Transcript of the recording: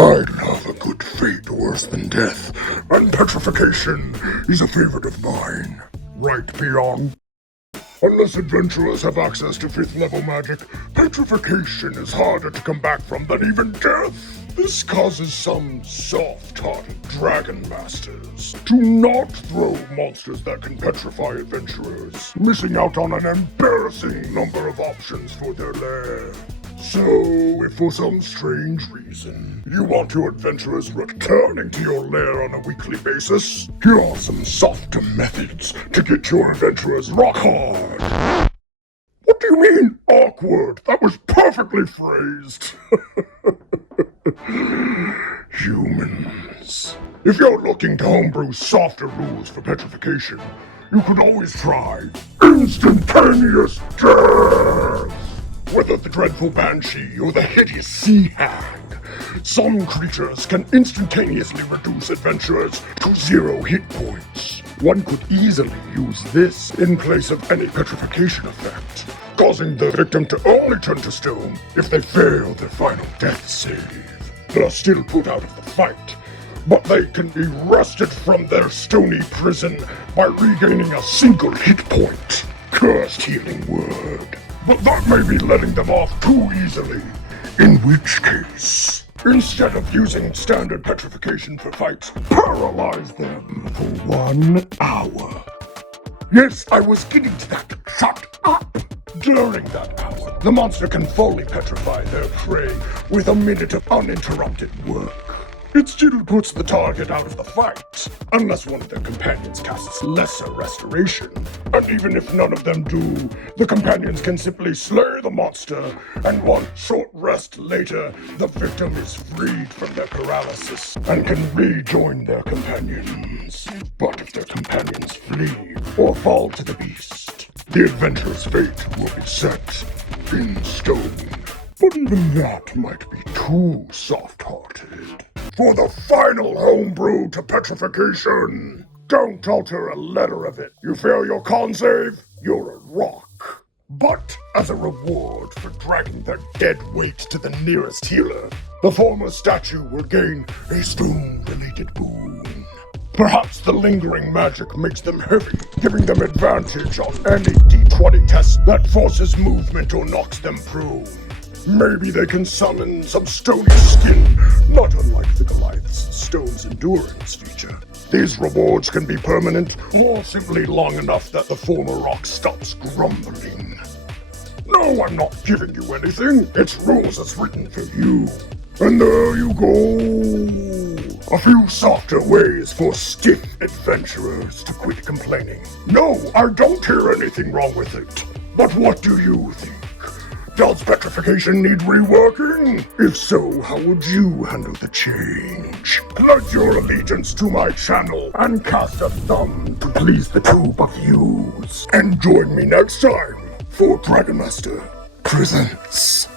I'd love a good fate worse than death, and petrification is a favorite of mine. Right, Peon? Unless adventurers have access to 5th level magic, petrification is harder to come back from than even death. This causes some soft-hearted dragon masters to not throw monsters that can petrify adventurers, missing out on an embarrassing number of options for their lair. So, if for some strange reason you want your adventurers returning to your lair on a weekly basis, here are some softer methods to get your adventurers rock hard. What do you mean, awkward? That was perfectly phrased. Humans. If you're looking to homebrew softer rules for petrification, you could always try instantaneous death! Whether the dreadful banshee or the hideous sea hag, some creatures can instantaneously reduce adventurers to 0 hit points. One could easily use this in place of any petrification effect, causing the victim to only turn to stone if they fail their final death save. They're still put out of the fight, but they can be wrested from their stony prison by regaining a single hit point. Cursed healing word. But that may be letting them off too easily, in which case, instead of using standard petrification for fights, paralyze them for 1 hour. Yes, I was getting to that. Shut up! During that hour, the monster can fully petrify their prey with a minute of uninterrupted work. It still puts the target out of the fight, unless one of their companions casts lesser restoration. And even if none of them do, the companions can simply slay the monster, and 1 short rest later, the victim is freed from their paralysis and can rejoin their companions. But if their companions flee or fall to the beast, the adventurer's fate will be set in stone. But even that might be too soft-hearted. For the final homebrew to petrification, don't alter a letter of it. You fail your con save, you're a rock. But as a reward for dragging their dead weight to the nearest healer, the former statue will gain a stone-related boon. Perhaps the lingering magic makes them heavy, giving them advantage on any D20 test that forces movement or knocks them prone. Maybe they can summon some stony skin, not unlike the Goliath's Stone's Endurance feature. These rewards can be permanent, or simply long enough that the former rock stops grumbling. No, I'm not giving you anything. It's rules as written for you. And there you go. A few softer ways for stiff adventurers to quit complaining. No, I don't hear anything wrong with it. But what do you think? Does petrification need reworking? If so, how would you handle the change? Pledge your allegiance to my channel and cast a thumb to please the tube of views. And join me next time for Dragon Master Presents.